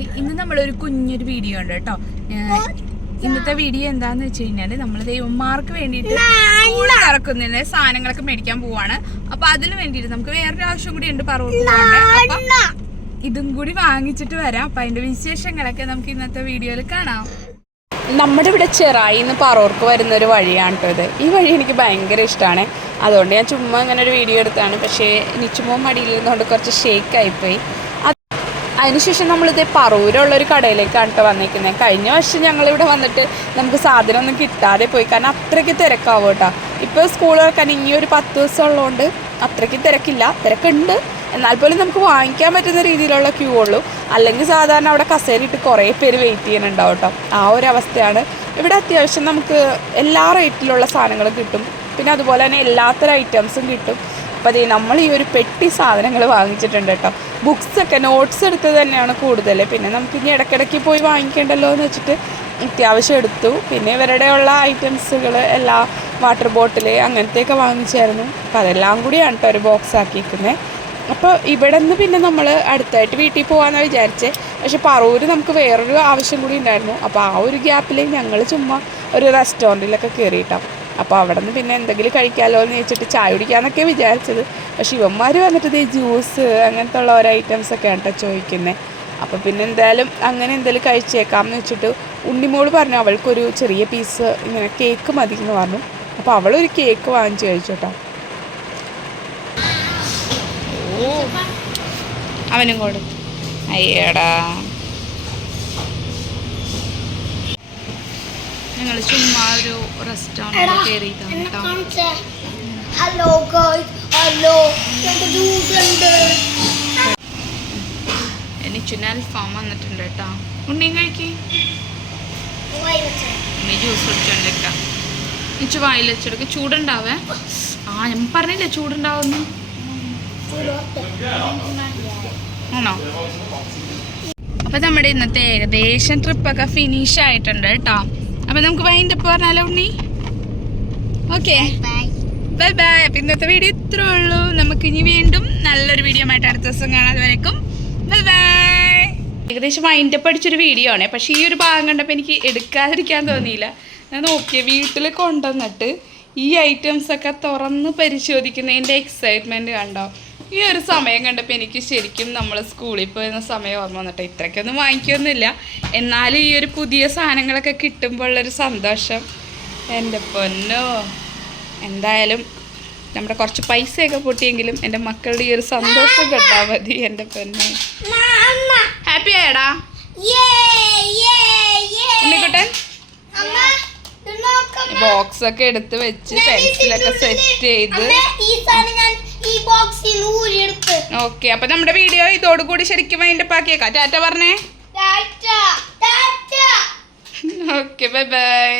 Hi, ഇന്ന് നമ്മളൊരു കുഞ്ഞൊരു വീഡിയോ ഉണ്ട് കേട്ടോ. ഇന്നത്തെ വീഡിയോ എന്താന്ന് വെച്ച് കഴിഞ്ഞാല് നമ്മൾ ദൈവന്മാർക്ക് വേണ്ടിയിട്ട് സ്കൂള് തുറക്കുന്നതിന് സാധനങ്ങളൊക്കെ മേടിക്കാൻ പോവാണ്. അപ്പൊ അതിന് വേണ്ടിയിട്ട് നമുക്ക് വേറൊരു ആവശ്യം കൂടി ഉണ്ട്, പറവൂർക്ക് പോകണ്ടേ. അപ്പൊ ഇതും കൂടി വാങ്ങിച്ചിട്ട് വരാം. അപ്പൊ അതിന്റെ വിശേഷങ്ങളൊക്കെ നമുക്ക് ഇന്നത്തെ വീഡിയോയിൽ കാണാം. നമ്മുടെ ഇവിടെ ചെറായിന്ന് പറവൂർക്ക് വരുന്നൊരു വഴിയാണ് കേട്ടോ ഇത്. ഈ വഴി എനിക്ക് ഭയങ്കര ഇഷ്ടമാണ്. അതുകൊണ്ട് ഞാൻ ചുമ്മാ ഇങ്ങനെ ഒരു വീഡിയോ എടുത്താണ്. പക്ഷേ നിച്ചുമോ മടിയിലിരുന്നുകൊണ്ട് കുറച്ച് ഷേക്കായിപ്പോയി. അതിനുശേഷം നമ്മളിത് പറവൂരുള്ളൊരു കടയിലേക്കാണ് കേട്ടോ വന്നിരിക്കുന്നത്. കഴിഞ്ഞ വർഷം ഞങ്ങളിവിടെ വന്നിട്ട് നമുക്ക് സാധനമൊന്നും കിട്ടാതെ പോയി, കാരണം അത്രയ്ക്ക് തിരക്കാവും കേട്ടോ. ഇപ്പോൾ സ്കൂൾ തുറക്കാൻ ഇനി ഒരു 10 ദിവസം ഉള്ളതുകൊണ്ട് അത്രയ്ക്ക് തിരക്കില്ല. തിരക്കുണ്ട്, എന്നാൽ പോലും നമുക്ക് വാങ്ങിക്കാൻ പറ്റുന്ന രീതിയിലുള്ള ക്യൂ ഉള്ളൂ. അല്ലെങ്കിൽ സാധാരണ അവിടെ കസേരയിട്ട് കുറേ പേര് വെയിറ്റ് ചെയ്യുന്നുണ്ടാവും കേട്ടോ. ആ ഒരു അവസ്ഥയാണ് ഇവിടെ. അത്യാവശ്യം നമുക്ക് എല്ലാ റേറ്റിലുള്ള സാധനങ്ങളും കിട്ടും, പിന്നെ അതുപോലെ തന്നെ എല്ലാത്തരം ഐറ്റംസും കിട്ടും. അപ്പോൾ അതേ നമ്മൾ ഈ ഒരു പെട്ടി സാധനങ്ങൾ വാങ്ങിച്ചിട്ടുണ്ട് കേട്ടോ. ബുക്സൊക്കെ നോട്ട്സ് എടുത്തത് തന്നെയാണ് കൂടുതൽ. പിന്നെ നമുക്ക് ഇനി ഇടയ്ക്കിടയ്ക്ക് പോയി വാങ്ങിക്കേണ്ടല്ലോ എന്ന് വെച്ചിട്ട് അത്യാവശ്യം എടുത്തു. പിന്നെ ഇവരുടെ ഉള്ള ഐറ്റംസുകൾ എല്ലാ വാട്ടർ ബോട്ടിൽ അങ്ങനത്തെയൊക്കെ വാങ്ങിച്ചായിരുന്നു. അപ്പോൾ അതെല്ലാം കൂടിയാണ് കേട്ടോ ഒരു ബോക്സ് ആക്കിയിരിക്കുന്നത്. അപ്പോൾ ഇവിടെ നിന്ന് പിന്നെ നമ്മൾ അടുത്തായിട്ട് വീട്ടിൽ പോകാമെന്നാണ് വിചാരിച്ചത്. പക്ഷെ പറവൂർ നമുക്ക് വേറൊരു ആവശ്യം കൂടി ഉണ്ടായിരുന്നു. അപ്പോൾ ആ ഒരു ഗ്യാപ്പിൽ ഞങ്ങൾ ചുമ്മാ ഒരു റെസ്റ്റോറൻറ്റിലൊക്കെ കയറിയിട്ടാണ്. അപ്പോൾ അവിടെ നിന്ന് പിന്നെ എന്തെങ്കിലും കഴിക്കാമല്ലോ എന്ന് വെച്ചിട്ട് ചായ കുടിക്കാമെന്നൊക്കെ വിചാരിച്ചത്. പക്ഷെ ഇവന്മാർ വന്നിട്ട് ഈ ജ്യൂസ് അങ്ങനത്തെ ഉള്ള ഓരോ ഐറ്റംസൊക്കെയാണ് കേട്ടോ ചോദിക്കുന്നത്. അപ്പോൾ പിന്നെ എന്തായാലും അങ്ങനെ എന്തെങ്കിലും കഴിച്ചേക്കാം എന്ന് വെച്ചിട്ട് ഉണ്ണിമോള് പറഞ്ഞു അവൾക്കൊരു ചെറിയ പീസ് ഇങ്ങനെ കേക്ക് മതി എന്ന് പറഞ്ഞു. അപ്പോൾ അവളൊരു കേക്ക് വാങ്ങിച്ച് കഴിച്ചു കേട്ടോ. അവനും കൊടു അയ്യടാ. ഞങ്ങൾ ചുമ്മാ ഒരു റെസ്റ്റോറൻറ്റിൽ കയറിയിട്ടാണ് കേട്ടോ. നിച്ചുന് അൽഫാം വന്നിട്ടുണ്ട് കേട്ടോ. ഉണ്ണിയും കഴിക്ക്. ഉണ്ണി ജ്യൂസ് കുടിച്ചോണ്ടിരിക്കാം. നിച്ചു വായിൽ വെച്ചെടുക്ക. ചൂടുണ്ടാവേ. ഞാൻ പറഞ്ഞില്ലേ ചൂടുണ്ടാവുന്നു. ആണോ? അപ്പൊ നമ്മുടെ ഇന്നത്തെ ഏകദേശം ട്രിപ്പൊക്കെ ഫിനിഷ് ആയിട്ടുണ്ട് കേട്ടോ. അപ്പൊ നമുക്ക് വൈൻഡപ്പ് പറഞ്ഞാലോ ഉണ്ണി? Okay, bye bye. അപ്പൊ ഇന്നത്തെ വീഡിയോ ഇത്രേ ഉള്ളൂ. നമുക്ക് ഇനി വീണ്ടും നല്ലൊരു വീഡിയോ ആയിട്ട് അടുത്ത ദിവസം കാണാം. അതുവരെക്കും ബൈ ബൈ. ഏകദേശം വൈൻഡപ്പ് അടിച്ചൊരു വീഡിയോ ആണ്. പക്ഷെ ഈ ഒരു ഭാഗം കണ്ടപ്പോൾ എനിക്ക് എടുക്കാതിരിക്കാൻ തോന്നിയില്ല. ഞാൻ നോക്കിയ വീട്ടിൽ കൊണ്ടുവന്നിട്ട് ഈ ഐറ്റംസൊക്കെ തുറന്ന് പരിശോധിക്കുന്നതിൻ്റെ എക്സൈറ്റ്മെൻറ്റ് കണ്ടോ. ഈ ഒരു സമയം കണ്ടപ്പോൾ എനിക്ക് ശരിക്കും നമ്മൾ സ്കൂളിൽ പോയിരുന്ന സമയം ഓർമ്മ വന്നിട്ട്. ഇത്രയ്ക്കൊന്നും വാങ്ങിക്കൊന്നുമില്ല, എന്നാലും ഈ ഒരു പുതിയ സാധനങ്ങളൊക്കെ കിട്ടുമ്പോൾ ഉള്ളൊരു സന്തോഷം എൻ്റെ പൊന്നോ. എന്തായാലും നമ്മുടെ കുറച്ച് പൈസയൊക്കെ പൊട്ടിയെങ്കിലും എൻ്റെ മക്കളുടെ ഈ ഒരു സന്തോഷം കണ്ടാൽ മതി എൻ്റെ പൊന്നോ. ഹാപ്പി ആയടാ ഉണ്ണിക്കുട്ടൻ? ബോക്സൊക്കെ എടുത്ത് വെച്ച് പെൻസിലൊക്കെ സെറ്റ് ചെയ്ത് ഓക്കെ. അപ്പൊ നമ്മുടെ വീഡിയോ ഇതോടുകൂടി ശരിക്കും അതിന്റെ പാക്കിയേക്കാം. ടാറ്റ പറഞ്ഞേ. Okay, bye bye.